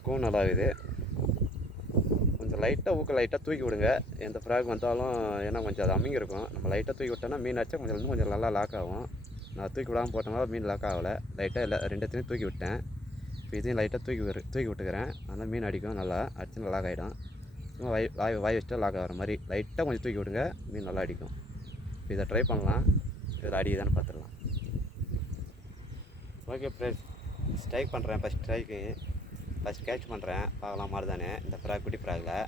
ஊக்கவும் நல்லா இருக்குது. கொஞ்சம் லைட்டாக தூக்கி விடுங்க எந்த ஃப்ராக் வந்தாலும். ஏன்னா கொஞ்சம் அது அமுங்கிருக்கும். நம்ம லைட்டாக தூக்கி விட்டோன்னா மீன் அடிச்சா கொஞ்சம் நல்லா லாக் ஆகும். நான் தூக்கி விடாமல் போட்டனால மீன் லாக் ஆகலை. லைட்டாக இல்லை ரெண்டுத்தையும் தூக்கி விட்டேன். இப்போ இதையும் லைட்டாக தூக்கி விட்டுக்கிறேன். அதனால் மீன் அடிக்கும், நல்லா அடிச்சு லாக் ஆகிடும். சும்மா வாய் வச்சுட்டு லாக் ஆகிற மாதிரி லைட்டாக கொஞ்சம் தூக்கி விடுங்க, மீன் நல்லா அடிக்கும். இப்போ இதை ட்ரை பண்ணலாம். இதில் அடிக்குதான்னு பார்த்துடலாம். ஓகே ஃப்ரெண்ட்ஸ், ஸ்ட்ரைக் பண்ணுறேன். ஃபஸ்ட் கேட்ச் பண்ணுறேன். பார்க்கலாம் மாதிரிதானே இந்த ஃப்ராக், குட்டி ஃப்ராகில்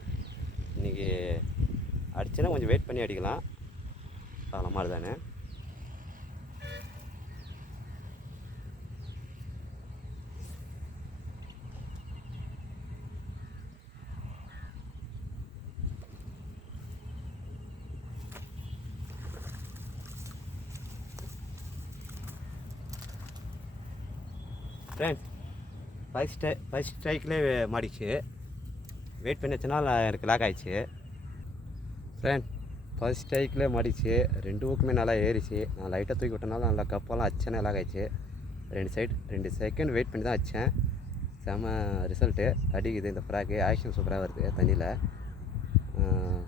இன்றைக்கி அடிச்சுன்னா கொஞ்சம் வெயிட் பண்ணி அடிக்கலாம். பார்க்கலாம் மாதிரிதானே. ஃப்ரெண்ட்ஸ், ஃபஸ்ட் ஸ்ட்ரைக்லேயே மாடிச்சு. வெயிட் பண்ணி வச்சனால எனக்கு லாக் ஆகிடுச்சு. ஃப்ரெண்ட், ஃபஸ்ட் ஸ்ட்ரைக்லேயே மாடிச்சு. 2 ஊக்குமே நல்லா ஏறிச்சு. நான் லைட்டாக தூக்கி விட்டனால நல்லா கப்பெல்லாம் அச்சனே லாக் ஆகிடுச்சு. 2 செகண்ட் வெயிட் பண்ணி தான் அடித்தேன். செம ரிசல்ட்டு அடிக்குது. இந்த ஃப்ராக்கு ஆக்ஷன் சூப்பராக வருது தண்ணியில்.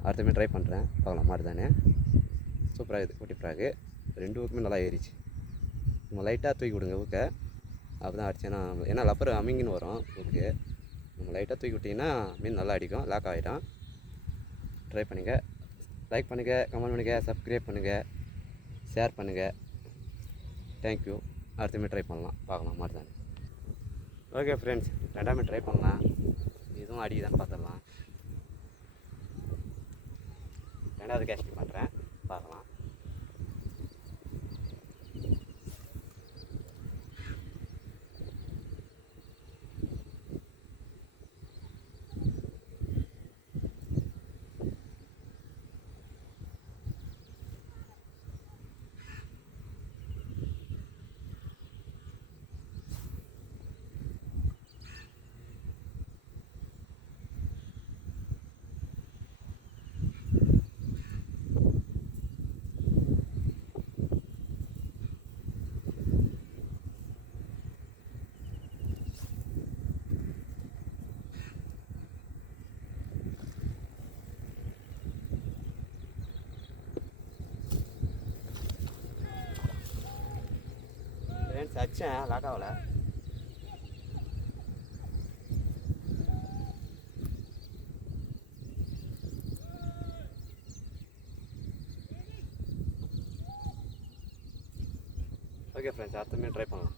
அடுத்தமே ட்ரை பண்ணுறேன். பார்க்கலாம் மாதிரி தானே. சூப்பராக இருக்குது குட்டி ஃப்ராக்கு. 2 ஊக்குமே நல்லா ஏறிச்சு. நம்ம லைட்டாக தூக்கி விடுங்க ஊக்க. அப்போ தான் அடிச்சேன்னா, ஏன்னா லப்பர் அமிங்கின்னு வரும் ஊக்கு. நம்ம லைட்டாக தூக்கி விட்டிங்கன்னா மீன் நல்லா அடிக்கும், லாக் ஆகிடும். ட்ரை பண்ணுங்கள். லைக் பண்ணுங்கள், கமெண்ட் பண்ணுங்கள், சப்ஸ்கிரைப் பண்ணுங்கள், ஷேர் பண்ணுங்கள். தேங்க்யூ. அடுத்தமே ட்ரை பண்ணலாம். பார்க்கலாம் மாதிரி தானே. ஓகே ஃப்ரெண்ட்ஸ், 2ஆமே ட்ரை பண்ணலாம். இதுவும் அடிக்குதான்னு பார்த்துடலாம். 2வது கேஸ்டிங் பண்ணுறேன். பார்க்கலாம். ஃப்ரெண்ட்ஸ், அடித்தேன், லாக் ஆகலை. ஓகே ஃப்ரெண்ட்ஸ், அடுத்தமே ட்ரை பண்ணலாம்.